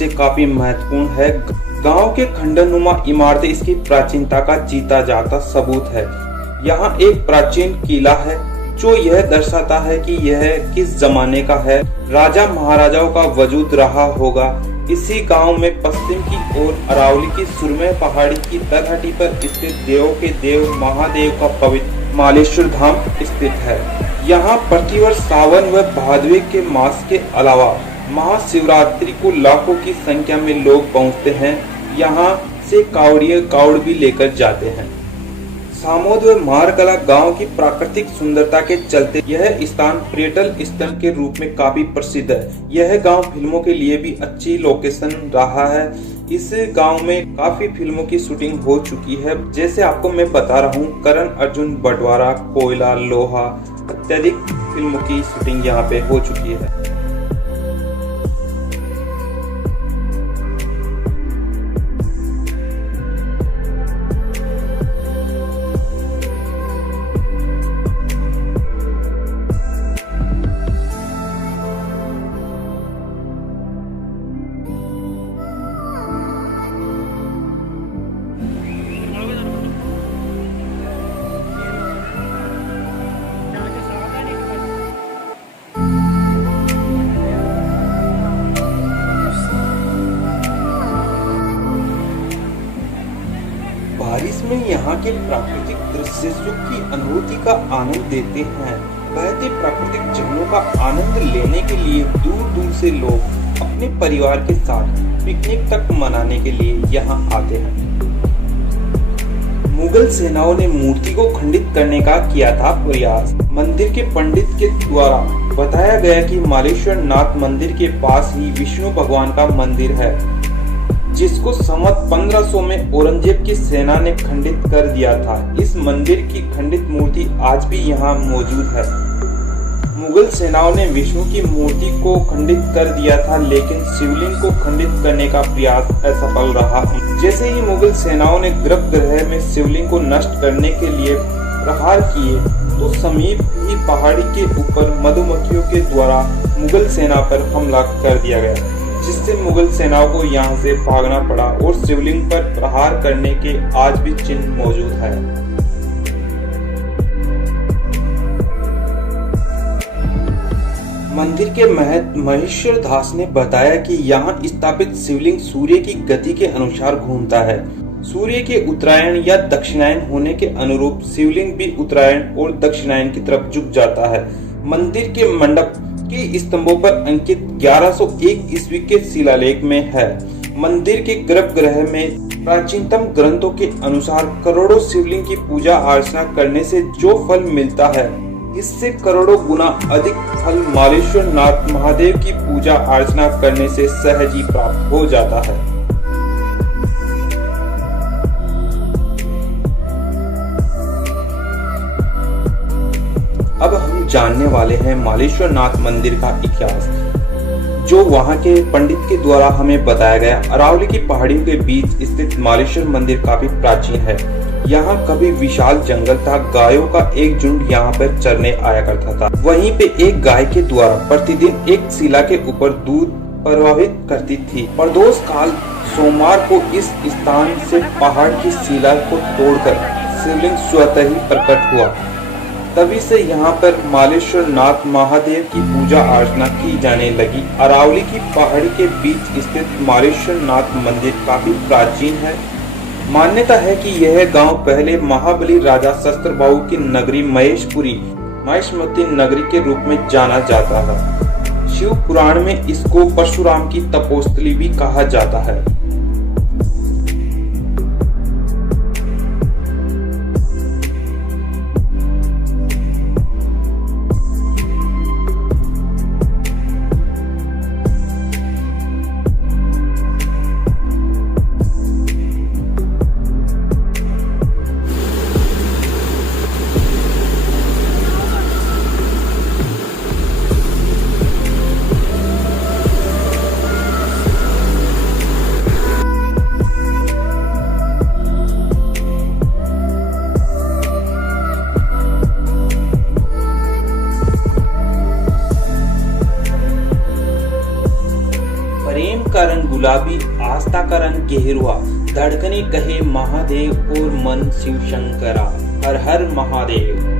से काफी महत्वपूर्ण है। गांव के खंडनुमा इमारतें इसकी प्राचीनता का जीता जागता सबूत है। यहाँ एक प्राचीन किला है जो यह दर्शाता है कि यह किस जमाने का है। राजा महाराजाओं का वजूद रहा होगा। इसी गांव में पश्चिम की ओर अरावली की सुरमय पहाड़ी की तलहटी पर स्थित देवों के देव महादेव का पवित्र मालेश्वर धाम स्थित है। यहाँ प्रतिवर्ष सावन व भादवे के मास के अलावा महाशिवरात्रि को लाखों की संख्या में लोग पहुँचते हैं। यहाँ से कावड़िए कावड़ भी लेकर जाते हैं। सामोद व मारकला गांव की प्राकृतिक सुंदरता के चलते यह स्थान पर्यटन स्थल के रूप में काफी प्रसिद्ध है। यह गांव फिल्मों के लिए भी अच्छी लोकेशन रहा है। इस गांव में काफी फिल्मों की शूटिंग हो चुकी है। जैसे आपको मैं बता रहा हूँ, करण अर्जुन, बंटवारा, कोयला, लोहा इत्यादि फिल्मों की शूटिंग यहाँ पे हो चुकी है। बारिश में यहाँ के प्राकृतिक दृश्य सुख की अनुभूति का आनंद देते हैं। बहते प्राकृतिक झरनों का आनंद लेने के लिए दूर दूर से लोग अपने परिवार के साथ पिकनिक तक मनाने के लिए यहाँ आते हैं। मुगल सेनाओं ने मूर्ति को खंडित करने का किया था प्रयास। मंदिर के पंडित के द्वारा बताया गया कि मालेश्वर नाथ मंदिर के पास ही विष्णु भगवान का मंदिर है, जिसको संवत 1500 में औरंगजेब की सेना ने खंडित कर दिया था। इस मंदिर की खंडित मूर्ति आज भी यहाँ मौजूद है। मुगल सेनाओं ने विष्णु की मूर्ति को खंडित कर दिया था, लेकिन शिवलिंग को खंडित करने का प्रयास असफल रहा। जैसे ही मुगल सेनाओं ने गर्भगृह में शिवलिंग को नष्ट करने के लिए प्रहार किए, तो समीप ही पहाड़ी के ऊपर मधुमक्खियों के द्वारा मुगल सेना पर हमला कर दिया गया, जिससे मुगल सेनाओं को यहाँ से भागना पड़ा और शिवलिंग पर प्रहार करने के आज भी चिन्ह मौजूद है। मंदिर के महंत महेश्वर दास ने बताया कि यहाँ स्थापित शिवलिंग सूर्य की गति के अनुसार घूमता है। सूर्य के उत्तरायण या दक्षिणायन होने के अनुरूप शिवलिंग भी उत्तरायण और दक्षिणायन की तरफ झुक जाता है। मंदिर के मंडप के स्तंभों पर अंकित 1101 ईस्वी के शिलालेख में है। मंदिर के गर्भगृह में प्राचीनतम ग्रंथों के अनुसार करोड़ों शिवलिंग की पूजा अर्चना करने से जो फल मिलता है, इससे करोड़ों गुना अधिक फल मालेश्वर नाथ महादेव की पूजा अर्चना करने से सहज ही प्राप्त हो जाता है। अब हम जानने वाले हैं मालेश्वर नाथ मंदिर का इतिहास, जो वहां के पंडित के द्वारा हमें बताया गया। अरावली की पहाड़ियों के बीच स्थित मालेश्वर मंदिर काफी प्राचीन है। यहाँ कभी विशाल जंगल था। गायों का एक झुंड यहाँ पर चरने आया करता था। वहीं पे एक गाय के द्वारा प्रतिदिन एक शिला के ऊपर दूध प्रवाहित करती थी। प्रदोष काल सोमवार को इस स्थान से पहाड़ की शिला को तोड़कर शिवलिंग स्वतः ही प्रकट हुआ। तभी से यहाँ पर मालेश्वर नाथ महादेव की पूजा अर्चना की जाने लगी। अरावली की पहाड़ी के बीच स्थित मालेश्वर नाथ मंदिर काफी प्राचीन है। मान्यता है कि यह गांव पहले महाबली राजा शस्त्रबाहु की नगरी महेशपुरी महिष्मती नगरी के रूप में जाना जाता है। शिव पुराण में इसको परशुराम की तपोस्थली भी कहा जाता है। गुलाबी, आस्था का रंग गेरुआ, धड़कने कहे महादेव और मन शिव शंकरा। हर हर महादेव।